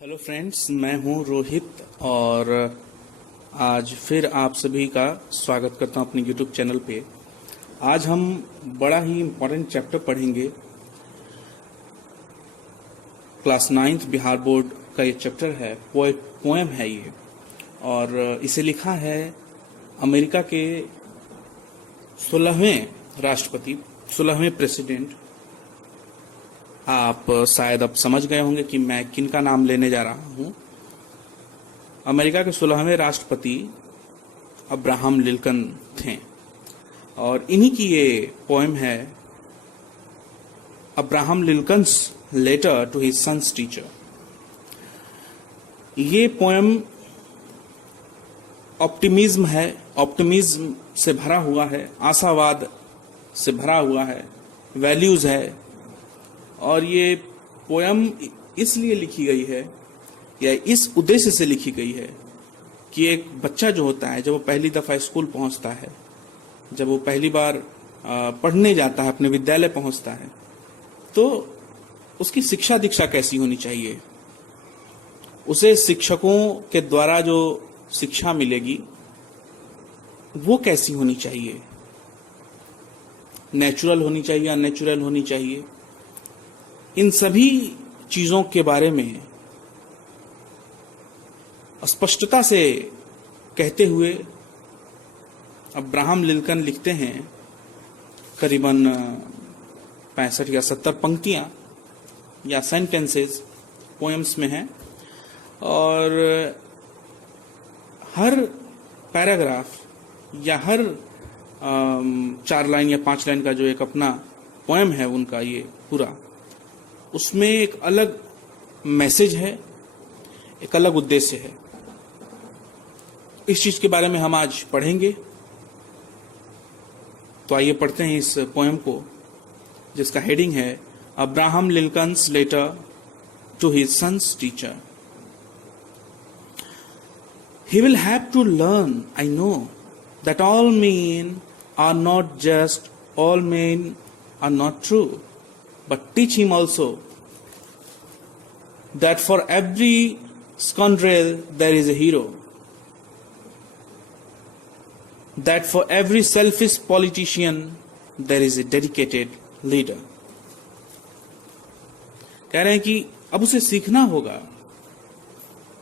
Hello friends, मैं हूं रोहित और आज फिर आप सभी का स्वागत करता हूं अपने यूट्यूब चैनल पे। आज हम बड़ा ही इम्पोर्टेंट चैप्टर पढ़ेंगे। क्लास 9th बिहार बोर्ड का ये चैप्टर है, पोएम है ये, और इसे लिखा है अमेरिका के 16वें राष्ट्रपति, 16वें प्रेसिडेंट। आप शायद अब समझ गए होंगे कि मैं किनका नाम लेने जा रहा हूं। अमेरिका के 16वें राष्ट्रपति अब्राहम लिंकन थे और इन्हीं की ये पोएम है, Abraham Lincoln's letter to his son's teacher. ये पोएम ऑप्टिमिज्म है, ऑप्टिमिज्म से भरा हुआ है, आशावाद से भरा हुआ है, वैल्यूज है। और ये पोयम इसलिए लिखी गई है या इस उद्देश्य से लिखी गई है कि एक बच्चा जो होता है, जब वो पहली दफा स्कूल पहुंचता है, जब वो पहली बार पढ़ने जाता है, अपने विद्यालय पहुंचता है, तो उसकी शिक्षा दीक्षा कैसी होनी चाहिए, उसे शिक्षकों के द्वारा जो शिक्षा मिलेगी वो कैसी होनी चाहिए, नेचुरल होनी चाहिए, अननेचुरल होनी चाहिए। इन सभी चीजों के बारे में स्पष्टता से कहते हुए अब्राहम लिंकन लिखते हैं, करीबन 65 या 70 पंक्तियां या सेंटेंसेस पोएम्स में हैं, और हर पैराग्राफ या हर 4 लाइन या 5 लाइन का जो एक अपना पोएम है उनका, ये पूरा, उसमें एक अलग मैसेज है, एक अलग उद्देश्य है। इस चीज के बारे में हम आज पढ़ेंगे। तो आइए पढ़ते हैं इस पोएम को, जिसका हेडिंग है Abraham Lincoln's letter to his son's teacher. He will have to learn, I know, that all men are not just, all men are not true. But teach him also that for every scoundrel there is a hero, that for every selfish politician there is a dedicated leader. कह रहे हैं कि अब उसे सीखना होगा।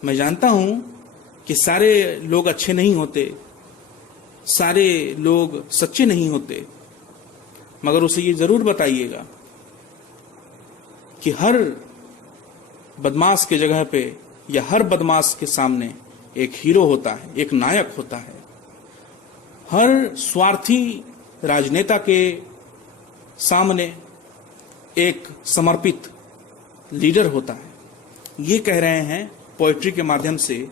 मैं जानता हूं कि सारे लोग अच्छे नहीं होते, सारे लोग सच्चे नहीं होते, मगर उसे ये जरूर बताइएगा कि हर बदमाश के जगह पे या हर बदमाश के सामने एक हीरो होता है, एक नायक होता है। हर स्वार्थी राजनेता के सामने एक समर्पित लीडर होता है। ये कह रहे हैं पोएट्री के माध्यम से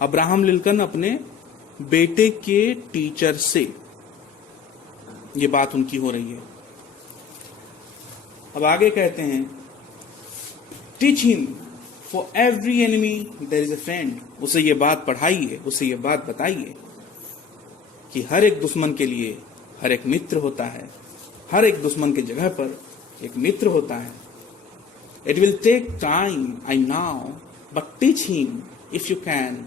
अब्राहम लिंकन अपने बेटे के टीचर से। ये बात उनकी हो रही है। अब आगे कहते हैं, teach him for every enemy there is a friend. उसे ये बात पढ़ाइए, उसे ये बात बताइए कि हर एक दुश्मन के लिए हर एक मित्र होता है, हर एक दुश्मन की जगह पर एक मित्र होता है। It will take time, I now, but teach him if you can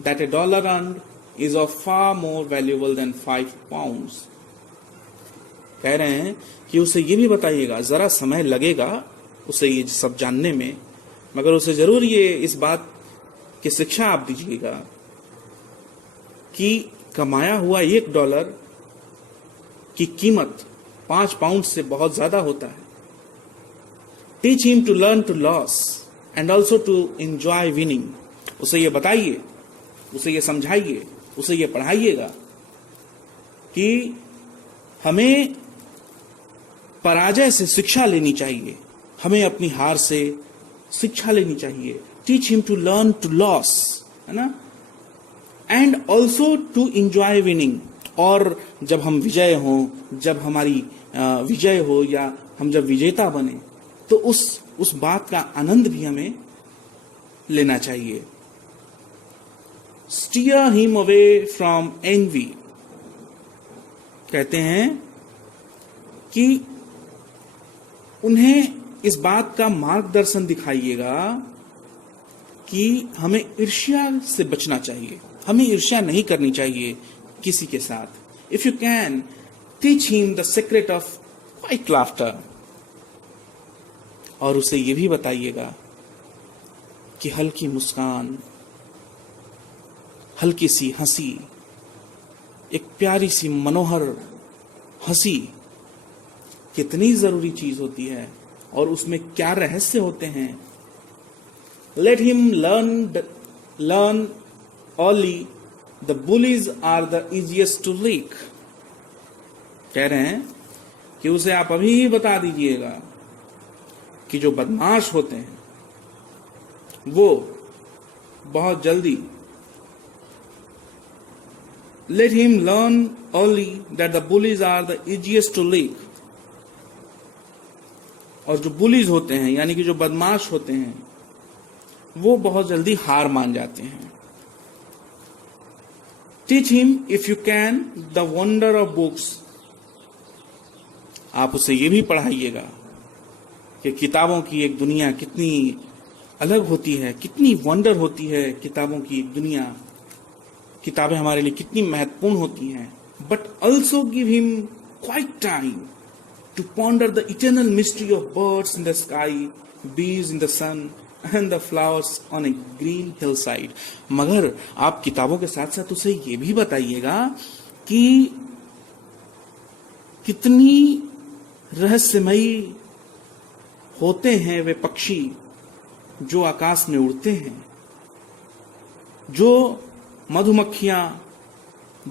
that a dollar earned is of far more valuable than 5 pounds। कह रहे हैं कि उसे ये भी बताइएगा, जरा समय लगेगा उसे ये सब जानने में, मगर उसे जरूर ये इस बात की शिक्षा आप दीजिएगा कि कमाया हुआ $1 की कीमत 5 पाउंड से बहुत ज्यादा होता है। Teach him to learn to loss and also to enjoy winning. उसे ये बताइए, उसे ये समझाइए, उसे ये पढ़ाइएगा कि हमें पराजय से शिक्षा लेनी चाहिए, हमें अपनी हार से शिक्षा लेनी चाहिए। Teach him to learn to loss, है ना, and also to enjoy winning. और जब हम विजय हो, जब हमारी विजय हो या हम जब विजेता बने, तो उस बात का आनंद भी हमें लेना चाहिए। Steer him away from envy. कहते हैं कि उन्हें इस बात का मार्गदर्शन दिखाइएगा कि हमें ईर्ष्या से बचना चाहिए, हमें ईर्ष्या नहीं करनी चाहिए किसी के साथ। If you can teach him the secret of quite laughter, और उसे ये भी बताइएगा कि हल्की मुस्कान, हल्की सी हंसी, एक प्यारी सी मनोहर हंसी कितनी जरूरी चीज होती है और उसमें क्या रहस्य होते हैं। Let him learn only the bullies are the easiest to lick. कह रहे हैं कि उसे आप अभी ही बता दीजिएगा कि जो बदमाश होते हैं वो बहुत जल्दी, let him learn early that the bullies are the easiest to leak, और जो बुलीज होते हैं यानी कि जो बदमाश होते हैं वो बहुत जल्दी हार मान जाते हैं। Teach him if you can the wonder of books, आप उसे ये भी पढ़ाइएगा कि किताबों की एक दुनिया कितनी अलग होती है, कितनी वंडर होती है किताबों की एक दुनिया, किताबें हमारे लिए कितनी महत्वपूर्ण होती हैं। But also give him quiet time to ponder the eternal mystery of birds in the sky, bees in the sun and the flowers on a green hillside. मगर आप किताबों के साथ साथ उसे ये भी बताइएगा कि कितनी रहस्यमयी होते हैं वे पक्षी जो आकाश में उड़ते हैं, जो मधुमक्खियां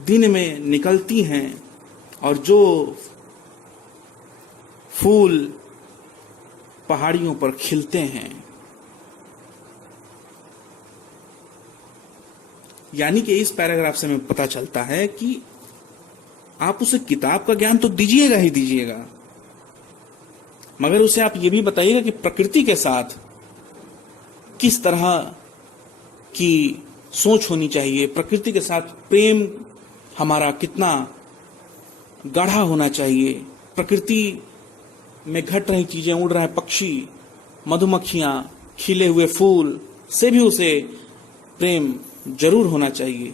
दिन में निकलती हैं और जो फूल पहाड़ियों पर खिलते हैं। यानी कि इस पैराग्राफ से हमें पता चलता है कि आप उसे किताब का ज्ञान तो दीजिएगा ही दीजिएगा, मगर उसे आप ये भी बताइएगा कि प्रकृति के साथ किस तरह की सोच होनी चाहिए, प्रकृति के साथ प्रेम हमारा कितना गाढ़ा होना चाहिए, प्रकृति में घट रही चीजें, उड़ रहे पक्षी, मधुमक्खियां, खिले हुए फूल से भी उसे प्रेम जरूर होना चाहिए।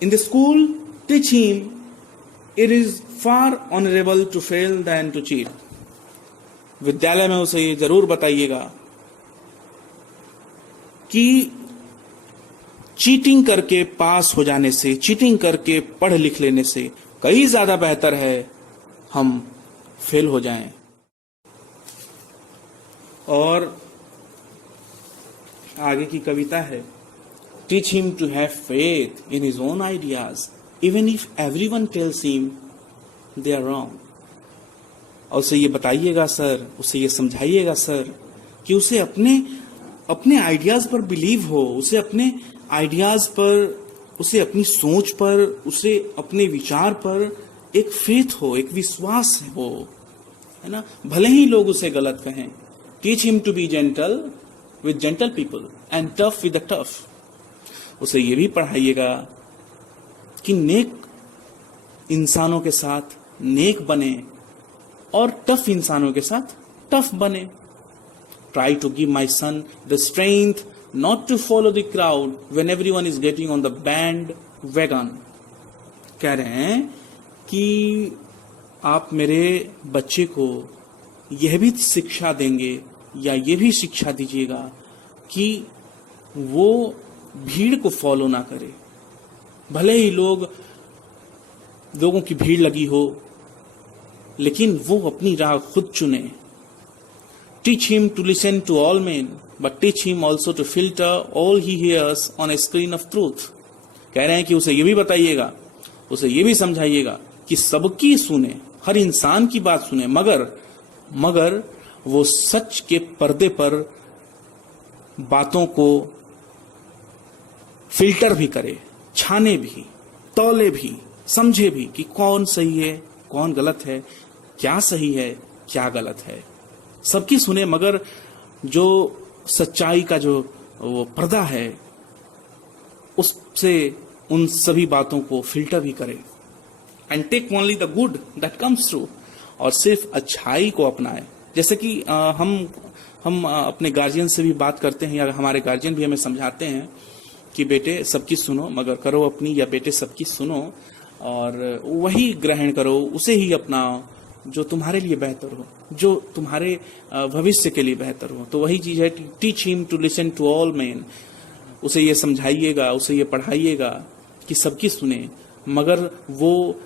In the school teach him it is far honourable to fail than to cheat. विद्यालय में उसे ये जरूर बताइएगा कि चीटिंग करके पास हो जाने से, चीटिंग करके पढ़ लिख लेने से कई ज्यादा बेहतर है हम फेल हो जाएं। और आगे की कविता है, teach him to have faith in his own ideas even if everyone tells him they are wrong. और उसे ये बताइएगा सर, उसे ये समझाइएगा सर कि उसे अपने आइडियाज पर बिलीव हो, उसे अपने आइडियाज पर, उसे अपनी सोच पर, उसे अपने विचार पर एक फेथ हो, एक विश्वास हो, है ना। भले ही लोग उसे गलत कहें। Teach him to be gentle with gentle people and tough with the tough. उसे ये भी पढ़ाइएगा कि नेक इंसानों के साथ नेक बने और टफ इंसानों के साथ टफ बने। Try to give my son the strength not to follow the crowd when everyone is getting on the band wagon. कह रहे हैं कि आप मेरे बच्चे को यह भी शिक्षा देंगे या यह भी शिक्षा दीजिएगा कि वो भीड़ को फॉलो ना करे। भले ही लोगों की भीड़ लगी हो, लेकिन वो अपनी राह खुद चुने। Teach him to listen to all men but teach him also to filter all he hears on a screen of truth. कह रहे हैं कि उसे ये भी बताइएगा, उसे ये भी समझाइएगा कि सबकी सुने, हर इंसान की बात सुने, मगर वो सच के पर्दे पर बातों को फिल्टर भी करे, छाने भी, तौले भी, समझे भी कि कौन सही है, कौन गलत है, क्या सही है, क्या गलत है। सबकी सुने, मगर जो सच्चाई का जो वो पर्दा है उससे उन सभी बातों को फिल्टर भी करे। And take only the good that comes through, और सिर्फ अच्छाई को अपनाए। जैसे कि हम अपने गार्जियन से भी बात करते हैं, या हमारे गार्जियन भी हमें समझाते हैं कि बेटे सबकी सुनो मगर करो अपनी, या बेटे सबकी सुनो और वही ग्रहण करो, उसे ही अपनाओ जो तुम्हारे लिए बेहतर हो, जो तुम्हारे भविष्य के लिए बेहतर हो। तो वही चीज है, teach him to listen to all men. उसे ये समझाइएगा, उसे ये पढ़ाइएगा कि सबकी सुने, मगर वो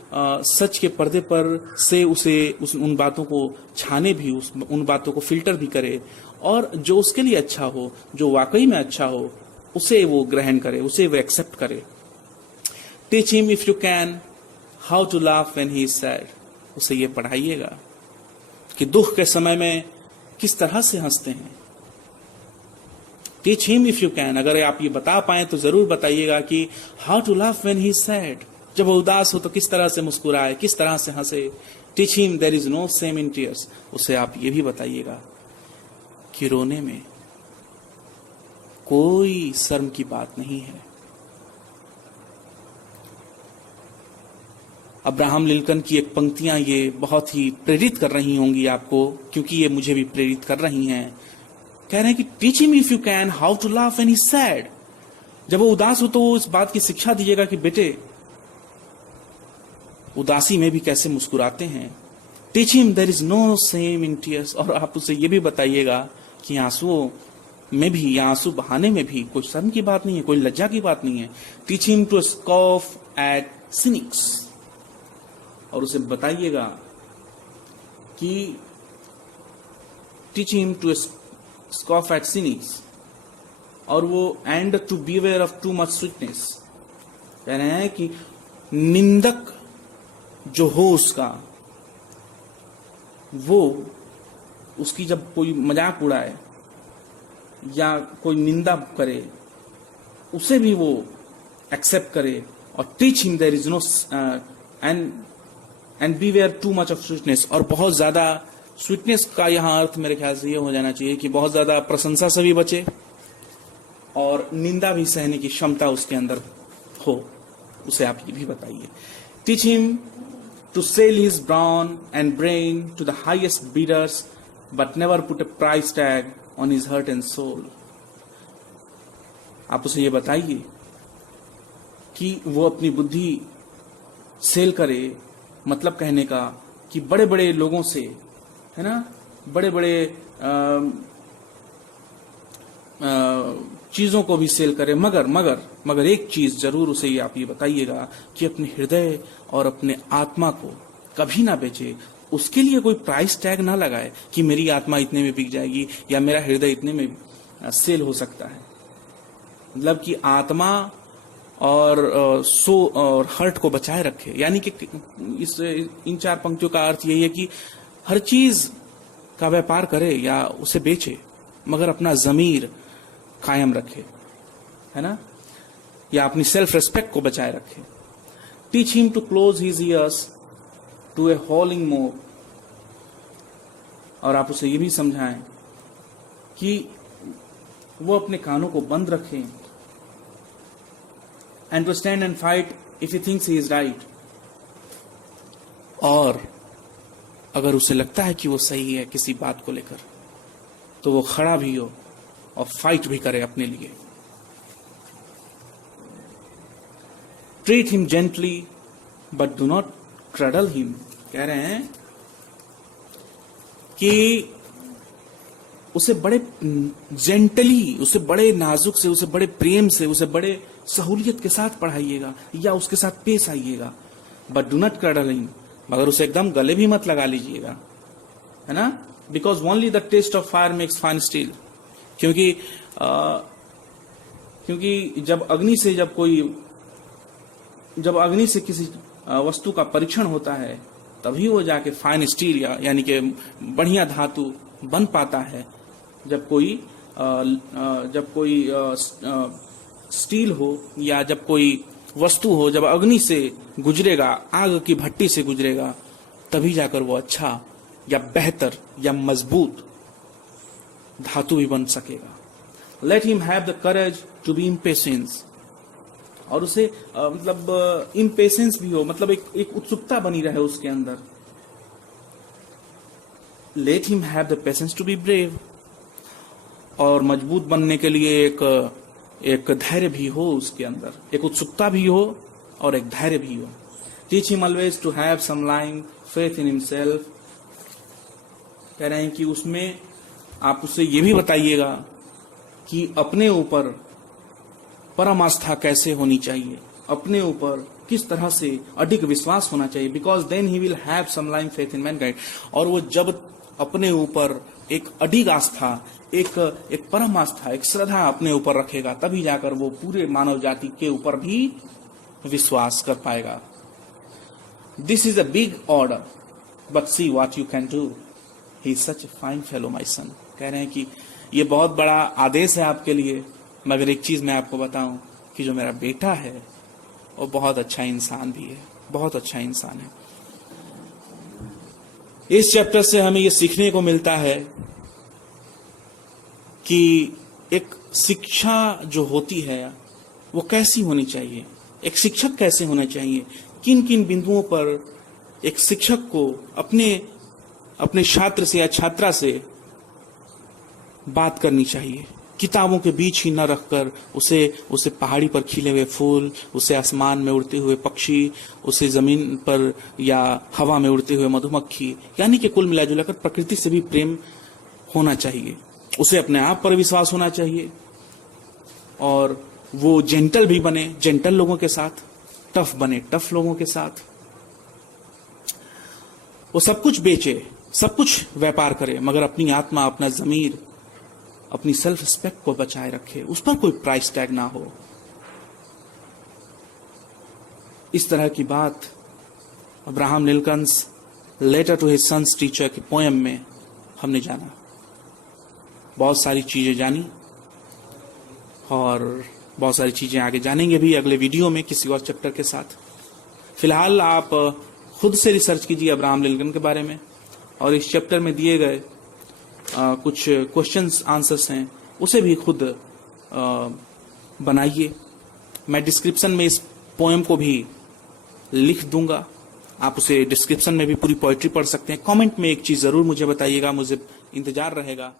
सच के पर्दे पर से उन बातों को छाने भी, उन बातों को फिल्टर भी करे, और जो उसके लिए अच्छा हो, जो वाकई में अच्छा हो, उसे वो ग्रहण करे, उसे वो एक्सेप्ट करे। Teach him if you can how to laugh when he is sad. उसे ये पढ़ाइएगा कि दुख के समय में किस तरह से हंसते हैं। Teach him if you can, अगर आप ये बता पाए तो जरूर बताइएगा कि how to laugh when he is sad. जब वो उदास हो तो किस तरह से मुस्कुराए, किस तरह से हंसे। Teach him there is no shame in tears. उसे आप ये भी बताइएगा कि रोने में कोई शर्म की बात नहीं है। अब्राहम लिंकन की एक पंक्तियां ये बहुत ही प्रेरित कर रही होंगी आपको, क्योंकि ये मुझे भी प्रेरित कर रही हैं। कह रहे हैं कि teach him if you can how to laugh when he is sad. जब वो उदास हो तो इस बात की शिक्षा दीजिएगा कि बेटे उदासी में भी कैसे मुस्कुराते हैं। Teach him there is no shame in tears. और आप उसे ये भी बताइएगा कि आंसुओं में भी, या आंसू बहाने में भी कोई शर्म की बात नहीं है, कोई लज्जा की बात नहीं है। Teach him to scoff at cynics. और उसे बताइएगा कि teach him to scoff at cynics, और वो and to beware of too much sweetness. कह रहे हैं कि निंदक जो हो उसका, वो उसकी जब कोई मजाक उड़ाए या कोई निंदा करे, उसे भी वो एक्सेप्ट करे। और teach him there is no and beware too much of sweetness. और बहुत ज्यादा स्वीटनेस का यहाँ अर्थ मेरे ख्याल से ये हो जाना चाहिए कि बहुत ज्यादा प्रशंसा से भी बचे और निंदा भी सहने की क्षमता उसके अंदर हो। उसे आप ये भी बताइए। Teach him to sell his brawn and brain to the highest bidders, but never put a price tag on his heart and soul. आप उसे ये बताइए कि वो अपनी बुद्धि सेल करे, मतलब कहने का कि बड़े बड़े लोगों से, है ना, बड़े बड़े चीजों को भी सेल करे, मगर एक चीज जरूर उसे आप ये बताइएगा कि अपने हृदय और अपने आत्मा को कभी ना बेचे। उसके लिए कोई प्राइस टैग ना लगाए कि मेरी आत्मा इतने में बिक जाएगी या मेरा हृदय इतने में सेल हो सकता है। मतलब कि आत्मा और और हर्ट को बचाए रखे। यानी कि इन 4 पंक्तियों का अर्थ यही है कि हर चीज का व्यापार करे या उसे बेचे, मगर अपना जमीर कायम रखे, है ना, या अपनी सेल्फ रेस्पेक्ट को बचाए रखे। Teach him to close his ears to a howling mob. और आप उसे ये भी समझाएं कि वो अपने कानों को बंद रखे। And to stand and fight if he thinks he is right. और अगर उसे लगता है कि वो सही है किसी बात को लेकर, तो वो खड़ा भी हो और फाइट भी करे अपने लिए। Treat him gently but do not cuddle him. कह रहे हैं कि उसे बड़े जेंटली, उसे बड़े नाजुक से, उसे बड़े प्रेम से, उसे बड़े सहूलियत के साथ पढ़ाइएगा या उसके साथ पेश आइएगा। But do not cuddle him, मगर उसे एकदम गले भी मत लगा लीजिएगा, है ना। Because only the test of fire makes fine steel. क्योंकि जब अग्नि से किसी वस्तु का परीक्षण होता है, तभी वो जाके फाइन स्टील यानी कि बढ़िया धातु बन पाता है। जब कोई स्टील हो या जब कोई वस्तु हो, जब अग्नि से गुजरेगा, आग की भट्टी से गुजरेगा, तभी जाकर वो अच्छा या बेहतर या मजबूत धातु भी बन सकेगा। Let him have the courage to be impatience. और उसे मतलब इम्पेशेंस भी हो, मतलब एक उत्सुकता बनी रहे उसके अंदर। Let him have the patience to be brave. और मजबूत बनने के लिए एक धैर्य भी हो उसके अंदर, एक उत्सुकता भी हो और एक धैर्य भी हो। Teach him always to have some lying faith in himself. कह रहे हैं कि उसमें आप उससे ये भी बताइएगा कि अपने ऊपर परम आस्था कैसे होनी चाहिए, अपने ऊपर किस तरह से अडिग विश्वास होना चाहिए, because then he will have some lying faith in mankind. और वो जब अपने ऊपर एक अडिग आस्था, एक परम आस्था, एक श्रद्धा अपने ऊपर रखेगा, तभी जाकर वो पूरे मानव जाति के ऊपर भी विश्वास कर पाएगा। This is a big order but see what you can do, he is such a fine fellow my son. कह रहे हैं कि ये बहुत बड़ा आदेश है आपके लिए, मगर एक चीज मैं आपको बताऊं कि जो मेरा बेटा है वो बहुत अच्छा इंसान भी है, बहुत अच्छा इंसान है। इस चैप्टर से हमें ये सीखने को मिलता है कि एक शिक्षा जो होती है वो कैसी होनी चाहिए, एक शिक्षक कैसे होना चाहिए, किन किन बिंदुओं पर एक शिक्षक को अपने छात्र से या छात्रा से बात करनी चाहिए। किताबों के बीच ही न रखकर उसे पहाड़ी पर खिले हुए फूल, उसे आसमान में उड़ते हुए पक्षी, उसे जमीन पर या हवा में उड़ते हुए मधुमक्खी, यानी कि कुल मिलाजुलाकर प्रकृति से भी प्रेम होना चाहिए। उसे अपने आप पर विश्वास होना चाहिए और वो जेंटल भी बने, जेंटल लोगों के साथ, टफ बने, टफ लोगों के साथ। वो सब कुछ बेचे, सब कुछ व्यापार करे, मगर अपनी आत्मा, अपना जमीर, अपनी सेल्फ रिस्पेक्ट को बचाए रखे, उस पर कोई प्राइस टैग ना हो। इस तरह की बात Abraham Lincoln's letter to his son's teacher की पोयम में हमने जाना। बहुत सारी चीजें जानी और बहुत सारी चीजें आगे जानेंगे भी अगले वीडियो में किसी और चैप्टर के साथ। फिलहाल आप खुद से रिसर्च कीजिए अब्राहम लिंकन के बारे में, और इस चैप्टर में दिए गए कुछ क्वेश्चंस आंसर्स हैं उसे भी खुद बनाइए। मैं डिस्क्रिप्शन में इस पोएम को भी लिख दूंगा, आप उसे डिस्क्रिप्शन में भी पूरी पोएट्री पढ़ सकते हैं। कमेंट में एक चीज जरूर मुझे बताइएगा, मुझे इंतजार रहेगा।